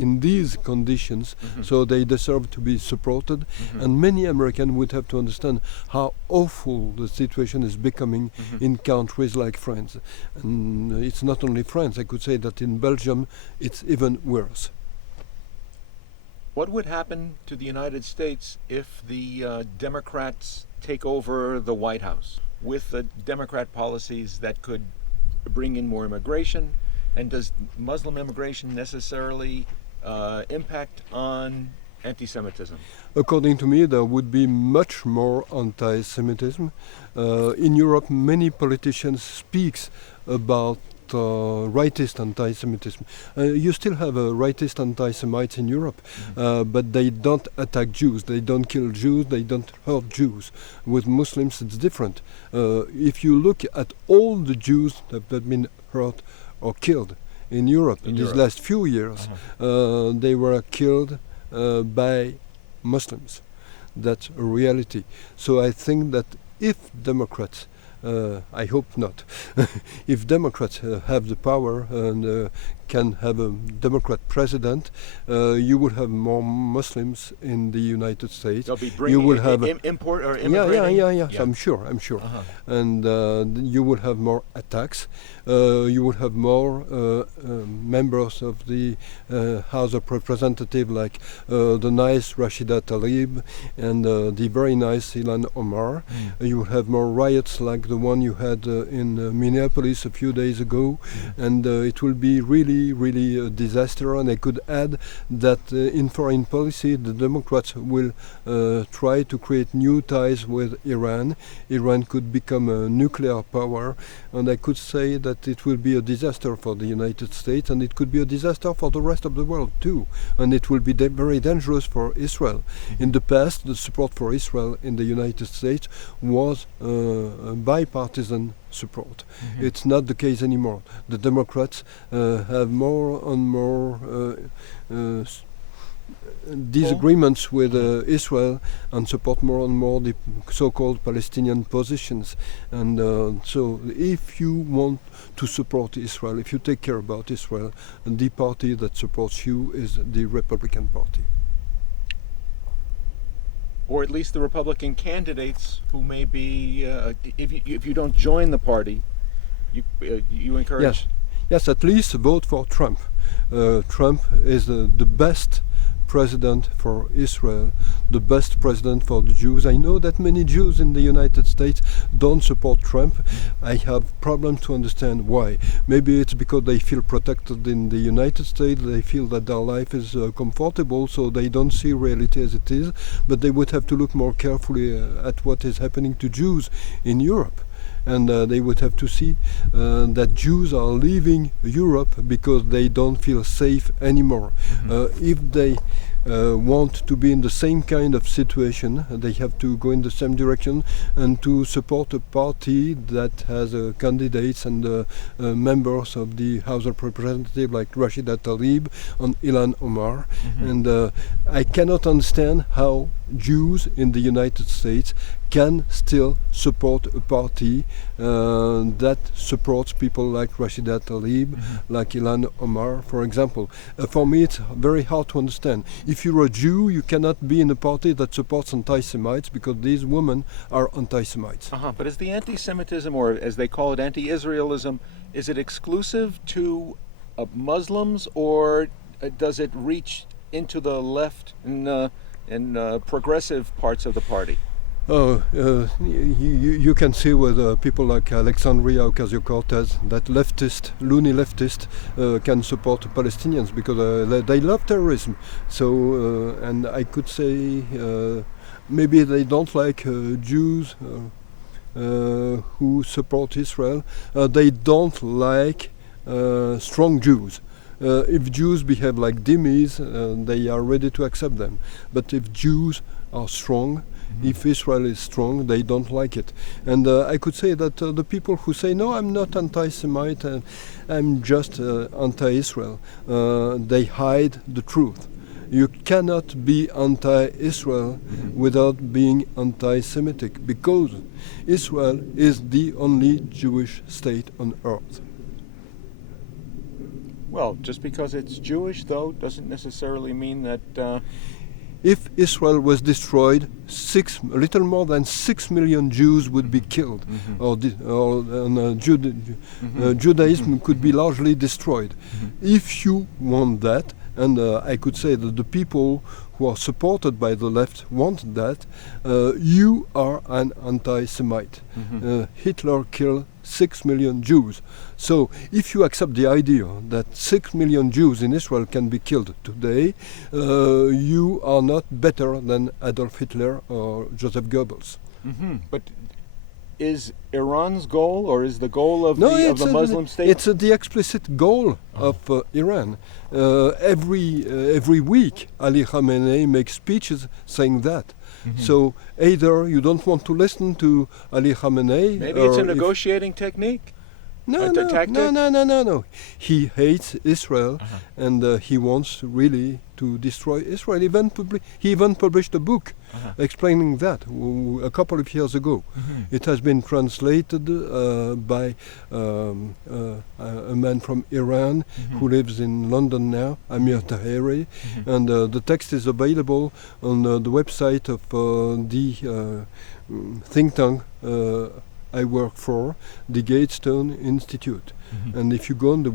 in these conditions, so they deserve to be supported. And many Americans would have to understand how awful the situation is becoming in countries like France. And it's not only France, I could say that in Belgium it's even worse. What would happen to the United States if the Democrats take over the White House with the Democrat policies that could bring in more immigration? And does Muslim immigration necessarily impact on anti-Semitism? According to me, there would be much more anti-Semitism. In Europe, many politicians speak about rightist anti-Semitism. You still have rightist anti-Semites in Europe, but they don't attack Jews, they don't kill Jews, they don't hurt Jews. With Muslims it's different. If you look at all the Jews that have been hurt or killed in Europe in these last few years, they were killed by Muslims. That's a reality. So I think that if Democrats, I hope not, if Democrats have the power and can have a Democrat president, you will have more Muslims in the United States. They'll be bringing import or immigrating? Yeah. I'm sure. And you will have more attacks. You will have more members of the House of Representatives, like the nice Rashida Tlaib and the very nice Ilhan Omar. You will have more riots like the one you had in Minneapolis a few days ago, and it will be really a disaster. And I could add that in foreign policy the Democrats will try to create new ties with Iran. Iran could become a nuclear power, and I could say that it will be a disaster for the United States, and it could be a disaster for the rest of the world too, and it will be very dangerous for Israel. In the past, the support for Israel in the United States was bipartisan support. It's not the case anymore. The Democrats have more and more disagreements with Israel and support more and more the so-called Palestinian positions. And so if you want to support Israel, if you take care about Israel, the party that supports you is the Republican Party. Or at least the Republican candidates who may be, if you don't join the party, you encourage? Yes, at least vote for Trump. Trump is the best president for Israel, the best president for the Jews. I know that many Jews in the United States don't support Trump. I have problems to understand why. Maybe it's because they feel protected in the United States, they feel that their life is comfortable, so they don't see reality as it is, but they would have to look more carefully at what is happening to Jews in Europe. And they would have to see that Jews are leaving Europe because they don't feel safe anymore. If they want to be in the same kind of situation, they have to go in the same direction and to support a party that has candidates and members of the House of Representatives like Rashida Tlaib and Ilhan Omar. And I cannot understand how Jews in the United States can still support a party that supports people like Rashida Tlaib, like Ilhan Omar, for example. For me, it's very hard to understand. If you're a Jew, you cannot be in a party that supports anti-Semites because these women are anti-Semites. But is the anti-Semitism, or as they call it, anti-Israelism, is it exclusive to Muslims, or does it reach into the left and progressive parts of the party? You can see with people like Alexandria Ocasio-Cortez that loony leftist can support Palestinians because they love terrorism. So, and I could say maybe they don't like Jews who support Israel. They don't like strong Jews. If Jews behave like dhimmis, they are ready to accept them. But if Jews are strong, if Israel is strong, they don't like it. And I could say that the people who say, no, I'm not anti-Semite, I'm just anti-Israel, they hide the truth. You cannot be anti-Israel without being anti-Semitic, because Israel is the only Jewish state on earth. Well, just because it's Jewish, though, doesn't necessarily mean that. If Israel was destroyed, a little more than 6 million Jews would be killed, Judaism could be largely destroyed. If you want that, and I could say that the people who are supported by the left want that, you are an anti-Semite. Hitler killed 6 million Jews. So if you accept the idea that 6 million Jews in Israel can be killed today, you are not better than Adolf Hitler or Joseph Goebbels. But is Iran's goal, or is the goal of the Muslim state? It's the explicit goal of Iran. Every week, Ali Khamenei makes speeches saying that. So either you don't want to listen to Ali Khamenei. Maybe it's a negotiating technique. No. He hates Israel, and he wants really to destroy Israel. He even published a book explaining that a couple of years ago. It has been translated by a man from Iran who lives in London now, Amir Taheri, and the text is available on the website of the think tank I work for, the Gatestone Institute. And if you go on the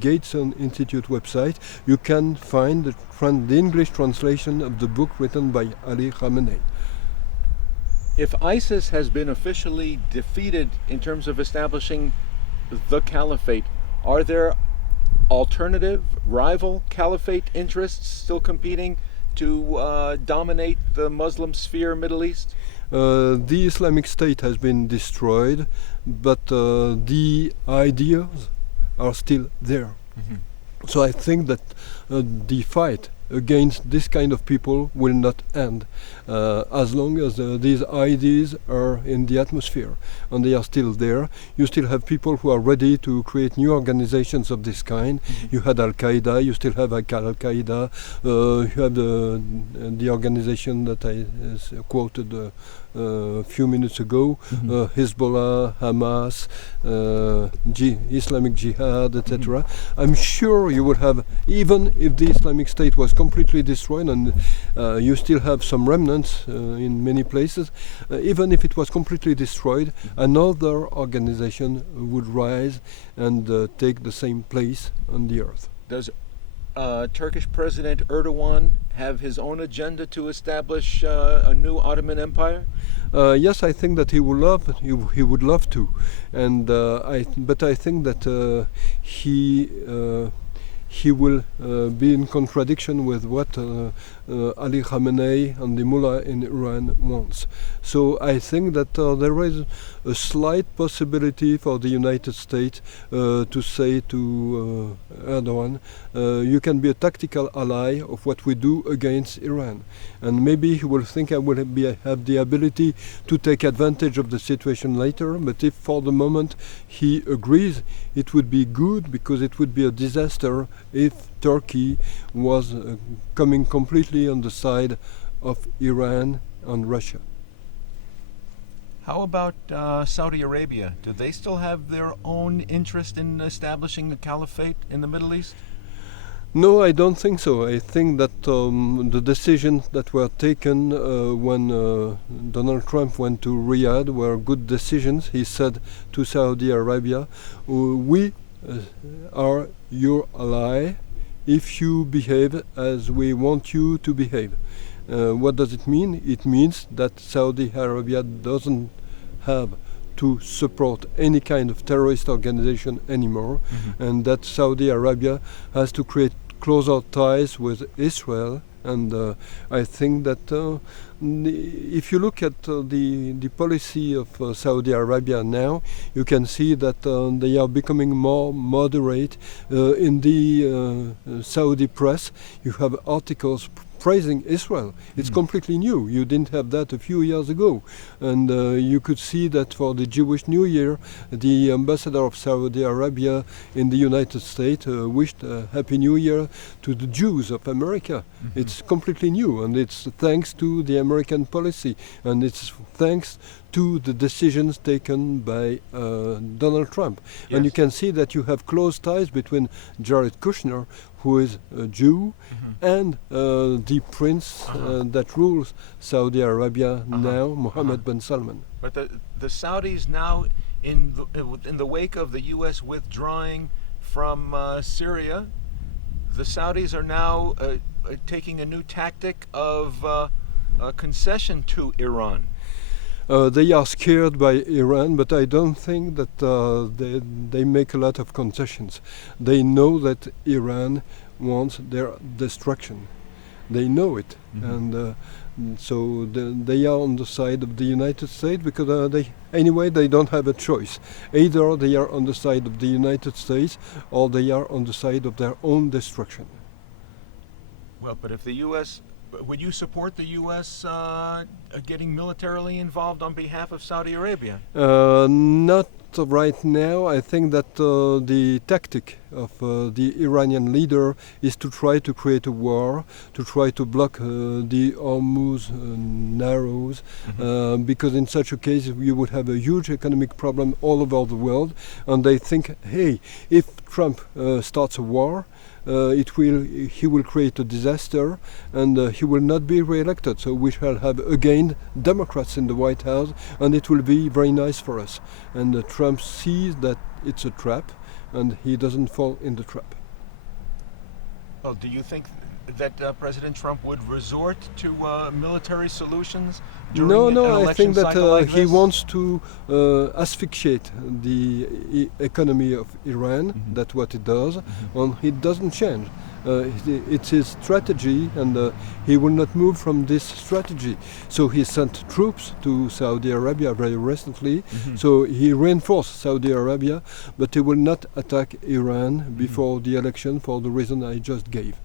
Gatestone Institute website, you can find the English translation of the book written by Ali Khamenei. If ISIS has been officially defeated in terms of establishing the caliphate, are there alternative, rival caliphate interests still competing to dominate the Muslim sphere Middle East? The Islamic State has been destroyed, but the ideas are still there. So I think that the fight against this kind of people will not end as long as these ideas are in the atmosphere and they are still there. You still have people who are ready to create new organizations of this kind. You had Al-Qaeda, you still have Al-Qaeda, you have the organization that I quoted a few minutes ago, Hezbollah, Hamas, Islamic Jihad, etc. I'm sure you would have, even if the Islamic State was completely destroyed, and you still have some remnants in many places, even if it was completely destroyed, another organization would rise and take the same place on the earth. Does Turkish President Erdogan have his own agenda to establish a new Ottoman Empire? Yes, I think that he would love to, and but I think that he will be in contradiction with what Ali Khamenei and the mullah in Iran wants. So I think that there is a slight possibility for the United States to say to Erdogan, you can be a tactical ally of what we do against Iran. And maybe he will think I will have the ability to take advantage of the situation later, but if for the moment he agrees, it would be good, because it would be a disaster if Turkey was coming completely on the side of Iran and Russia. How about Saudi Arabia? Do they still have their own interest in establishing a caliphate in the Middle East? No, I don't think so. I think that the decisions that were taken when Donald Trump went to Riyadh were good decisions. He said to Saudi Arabia, we are your ally if you behave as we want you to behave. What does it mean? It means that Saudi Arabia doesn't have to support any kind of terrorist organization anymore, and that Saudi Arabia has to create closer ties with Israel. And I think that if you look at the policy of Saudi Arabia now, you can see that they are becoming more moderate. In the Saudi press, you have articles praising Israel. It's completely new. You didn't have that a few years ago. And you could see that for the Jewish New Year, the ambassador of Saudi Arabia in the United States wished a Happy New Year to the Jews of America. It's completely new, and it's thanks to the American policy, and it's thanks to the decisions taken by Donald Trump. Yes. And you can see that you have close ties between Jared Kushner, who is a Jew, and the prince that rules Saudi Arabia now, Mohammed bin Salman. But the Saudis now, in the wake of the U.S. withdrawing from Syria, the Saudis are now taking a new tactic of concession to Iran. They are scared by Iran, but I don't think that they make a lot of concessions. They know that Iran wants their destruction. They know it, and so they are on the side of the United States because they don't have a choice. Either they are on the side of the United States or they are on the side of their own destruction. Well, but if the U.S. Would you support the U.S. Getting militarily involved on behalf of Saudi Arabia? Not right now. I think that the tactic of the Iranian leader is to try to create a war, to try to block the Hormuz narrows, because in such a case you would have a huge economic problem all over the world, and they think, hey, if Trump starts a war, he will create a disaster, and he will not be re-elected. So we shall have again Democrats in the White House, and it will be very nice for us. And Trump sees that it's a trap, and he doesn't fall in the trap. Well, do you think that President Trump would resort to military solutions during an election I think that cycle like he this? wants to asphyxiate the economy of Iran. That's what he does, and he doesn't change. It's his strategy, and he will not move from this strategy. So he sent troops to Saudi Arabia very recently. So he reinforced Saudi Arabia, but he will not attack Iran before the election for the reason I just gave.